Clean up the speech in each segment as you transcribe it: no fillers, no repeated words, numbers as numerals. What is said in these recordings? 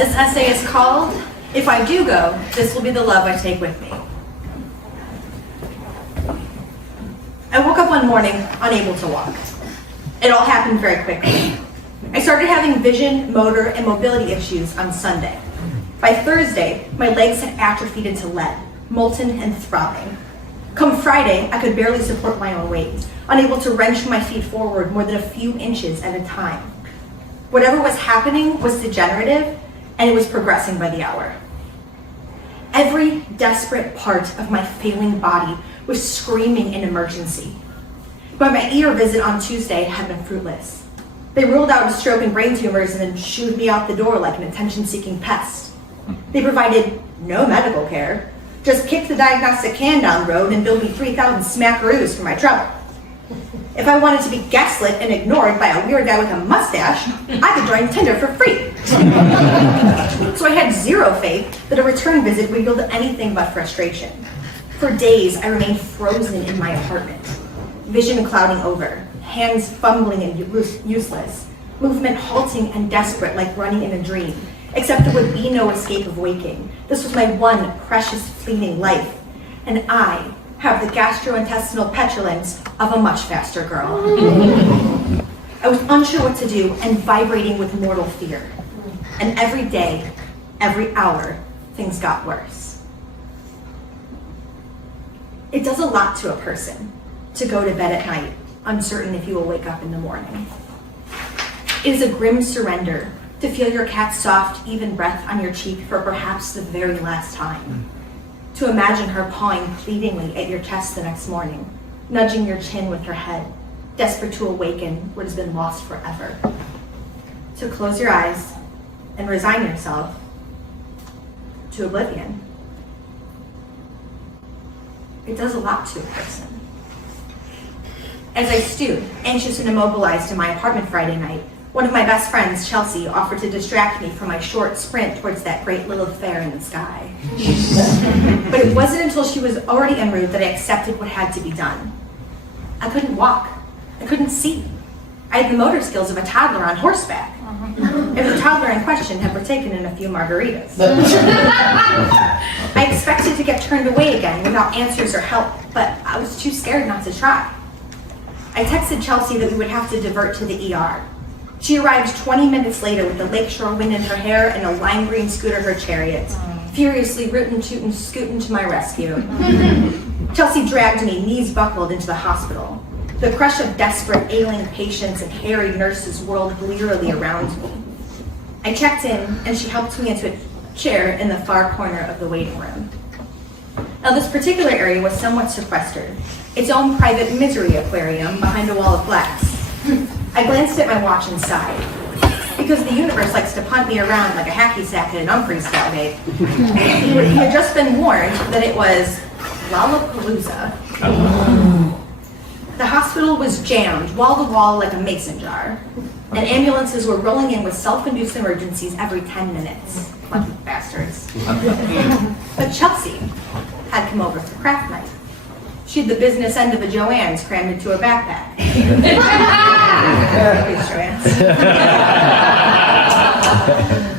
This essay is called, If I Do Go, This Will Be the Love I Take With Me. I woke up one morning unable to walk. It all happened very quickly. I started having vision, motor, and mobility issues on Sunday. By Thursday, my legs had atrophied into lead, molten and throbbing. Come Friday, I could barely support my own weight, unable to wrench my feet forward more than a few inches at a time. Whatever was happening was degenerative, and it was progressing by the hour. Every desperate part of my failing body was screaming in emergency. But my ER visit on Tuesday had been fruitless. They ruled out a stroke and brain tumors and then shooed me out the door like an attention-seeking pest. They provided no medical care, just kicked the diagnostic can down the road and billed me 3,000 smackaroos for my trouble. If I wanted to be gaslit and ignored by a weird guy with a mustache, I could join Tinder for free. So I had zero faith that a return visit would yield anything but frustration. For days, I remained frozen in my apartment, vision clouding over, hands fumbling and useless, movement halting and desperate like running in a dream, except there would be no escape of waking. This was my one precious fleeting life, and I have the gastrointestinal petulance of a much faster girl. I was unsure what to do and vibrating with mortal fear. And every day, every hour, things got worse. It does a lot to a person to go to bed at night, uncertain if you will wake up in the morning. It is a grim surrender to feel your cat's soft, even breath on your cheek for perhaps the very last time. To imagine her pawing pleadingly at your chest the next morning, nudging your chin with her head, desperate to awaken what has been lost forever. To close your eyes and resign yourself to oblivion. It does a lot to a person. As I stewed, anxious and immobilized in my apartment Friday night, one of my best friends, Chelsea, offered to distract me from my short sprint towards that great little affair in the sky. But it wasn't until she was already en route that I accepted what had to be done. I couldn't walk. I couldn't see. I had the motor skills of a toddler on horseback. If the toddler in question had partaken in a few margaritas. I expected to get turned away again without answers or help, but I was too scared not to try. I texted Chelsea that we would have to divert to the ER. She arrived 20 minutes later with the lakeshore wind in her hair and a lime green scooter her chariot, furiously rootin' tootin' scootin' to my rescue. Chelsea dragged me, knees buckled, into the hospital. The crush of desperate, ailing patients and harried nurses whirled blearily around me. I checked in, and she helped me into a chair in the far corner of the waiting room. Now, this particular area was somewhat sequestered, its own private misery aquarium behind a wall of glass. I glanced at my watch and sighed, because the universe likes to punt me around like a hacky sack at an Humphreys tailgate. He had just been warned that it was Lollapalooza. The hospital was jammed wall to wall like a mason jar, and ambulances were rolling in with self-induced emergencies every 10 minutes. Lucky bastards. But Chelsea had come over for craft night. She had the business end of a Joann's crammed into her backpack.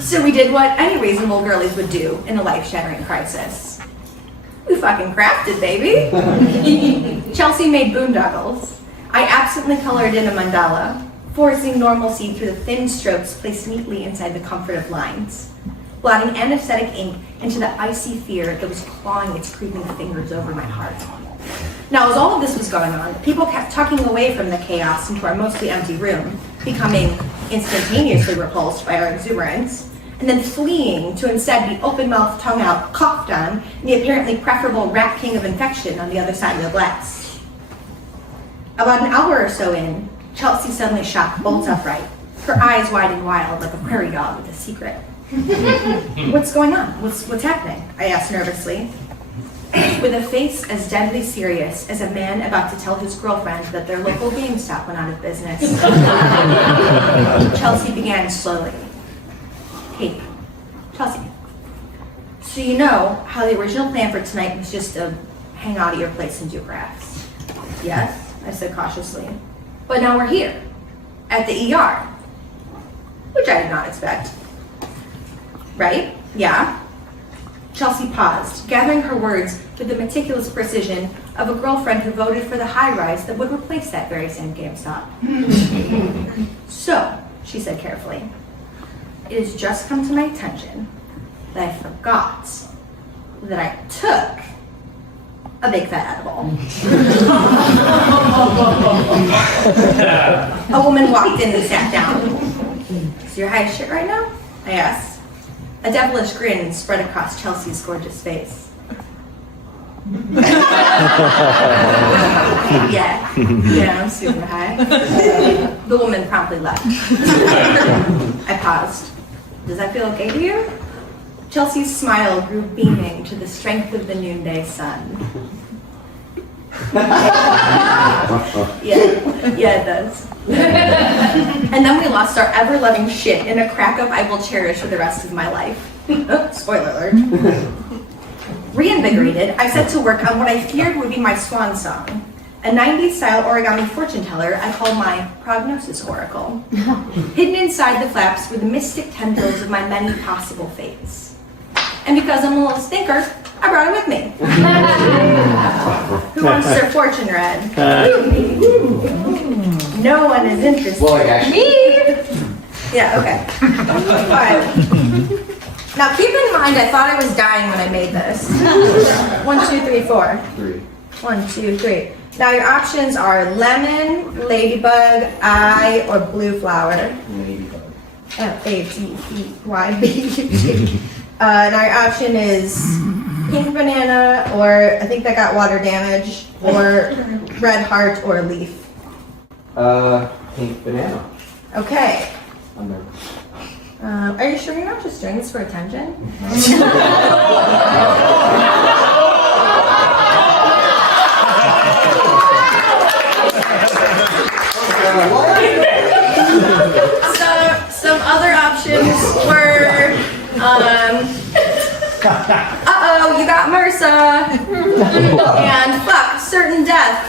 So we did what any reasonable girlies would do in a life-shattering crisis. We fucking crafted, baby. Chelsea made boondoggles. I absently colored in a mandala, forcing normalcy through the thin strokes placed neatly inside the comfort of lines, blotting anesthetic ink into the icy fear that was clawing its creeping fingers over my heart. Now, as all of this was going on, people kept tucking away from the chaos into our mostly empty room, becoming instantaneously repulsed by our exuberance, and then fleeing to instead be open-mouthed, tongue-out, coughed on, in the apparently preferable rat king of infection on the other side of the glass. About an hour or so in, Chelsea suddenly shot bolt upright, her eyes wide and wild like a prairie dog with a secret. What's going on? What's happening? I asked nervously. With a face as deadly serious as a man about to tell his girlfriend that their local GameStop went out of business, Chelsea began slowly. Hey, Chelsea, so you know how the original plan for tonight was just to hang out at your place and do crafts? Yes, I said cautiously. But now we're here, at the ER, which I did not expect. right? Yeah. Chelsea paused, gathering her words with the meticulous precision of a girlfriend who voted for the high-rise that would replace that very same GameStop. So, she said carefully, it has just come to my attention that I forgot that I took a big fat edible. A woman walked in and sat down. So you're high as shit right now? I asked. A devilish grin spread across Chelsea's gorgeous face. Yeah, I'm super high. The woman promptly left. I paused. Does that feel okay to you? Chelsea's smile grew beaming to the strength of the noonday sun. Yeah, it does. And then we lost our ever-loving shit in a crack-up I will cherish for the rest of my life. Spoiler alert. Reinvigorated, I set to work on what I feared would be my swan song, a 90s-style origami fortune teller I called my prognosis oracle. Hidden inside the flaps were the mystic tendrils of my many possible fates. And because I'm a little stinker, I brought it with me. Who wants their fortune read? No one is interested. Me? Yeah, okay. Five. Now keep in mind, I thought I was dying when I made this. 1, 2, 3, 4. 3. 1, 2, 3. Now your options are lemon, ladybug, eye, or blue flower. Ladybug. L-A-D-E-Y-B-U-G. Now your option is pink banana, or I think that got water damage, or red heart, or leaf. Pink banana. Okay. I'm there. Are you sure you're not just doing this for attention? Some other options were, uh-oh, you got MRSA, and fuck, certain death.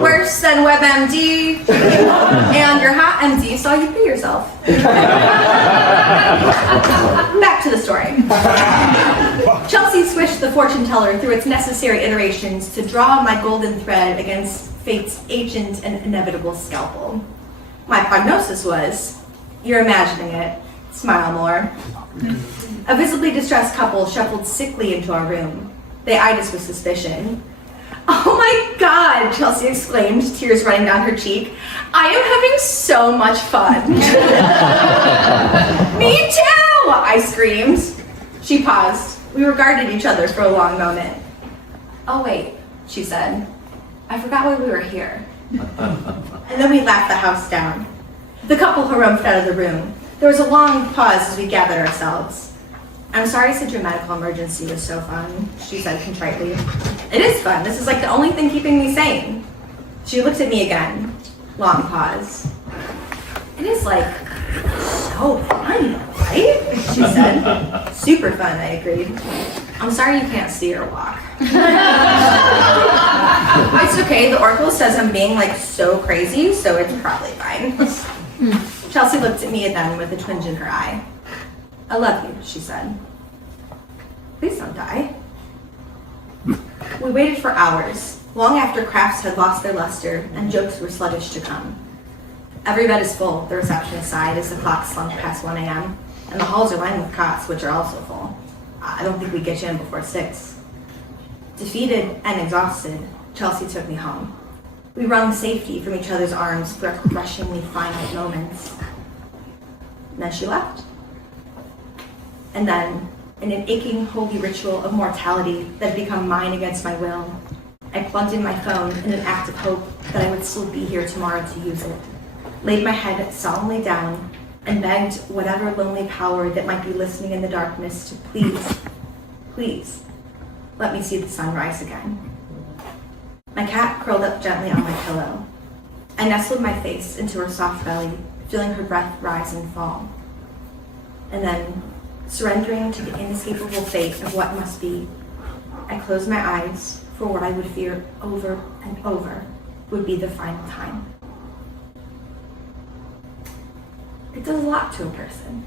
Worse than WebMD, and your hot MD saw you pee yourself. Back to the story. Chelsea swished the fortune teller through its necessary iterations to draw my golden thread against fate's ancient and inevitable scalpel. My prognosis was, you're imagining it, smile more. A visibly distressed couple shuffled sickly into our room. They eyed us with suspicion. Oh my God, Chelsea exclaimed, tears running down her cheek. I am having so much fun. Me too, I screamed. She paused. We regarded each other for a long moment. Oh wait, she said. I forgot why we were here. And then we laughed the house down. The couple harumphed out of the room. There was a long pause as we gathered ourselves. I'm sorry I said your medical emergency was so fun, she said contritely. It is fun. This is like the only thing keeping me sane. She looked at me again. Long pause. It is like so fun, right? She said. Super fun, I agreed. I'm sorry you can't see or walk. It's okay, the oracle says I'm being like so crazy, so it's probably fine. Chelsea looked at me then with a twinge in her eye. I love you, she said. Please don't die. We waited for hours, long after crafts had lost their luster and jokes were sluggish to come. Every bed is full, the receptionist sighed as the clock slunk past 1 a.m., and the halls are lined with cots, which are also full. I don't think we'd get you in before 6. Defeated and exhausted, Chelsea took me home. We wrung safety from each other's arms for crushingly finite moments. And then she left. And then, in an aching holy ritual of mortality that had become mine against my will, I plugged in my phone in an act of hope that I would still be here tomorrow to use it, laid my head solemnly down, and begged whatever lonely power that might be listening in the darkness to please, let me see the sun rise again. My cat curled up gently on my pillow. I nestled my face into her soft belly, feeling her breath rise and fall. And then, surrendering to the inescapable fate of what must be, I closed my eyes for what I would fear over and over would be the final time. It does a lot to a person.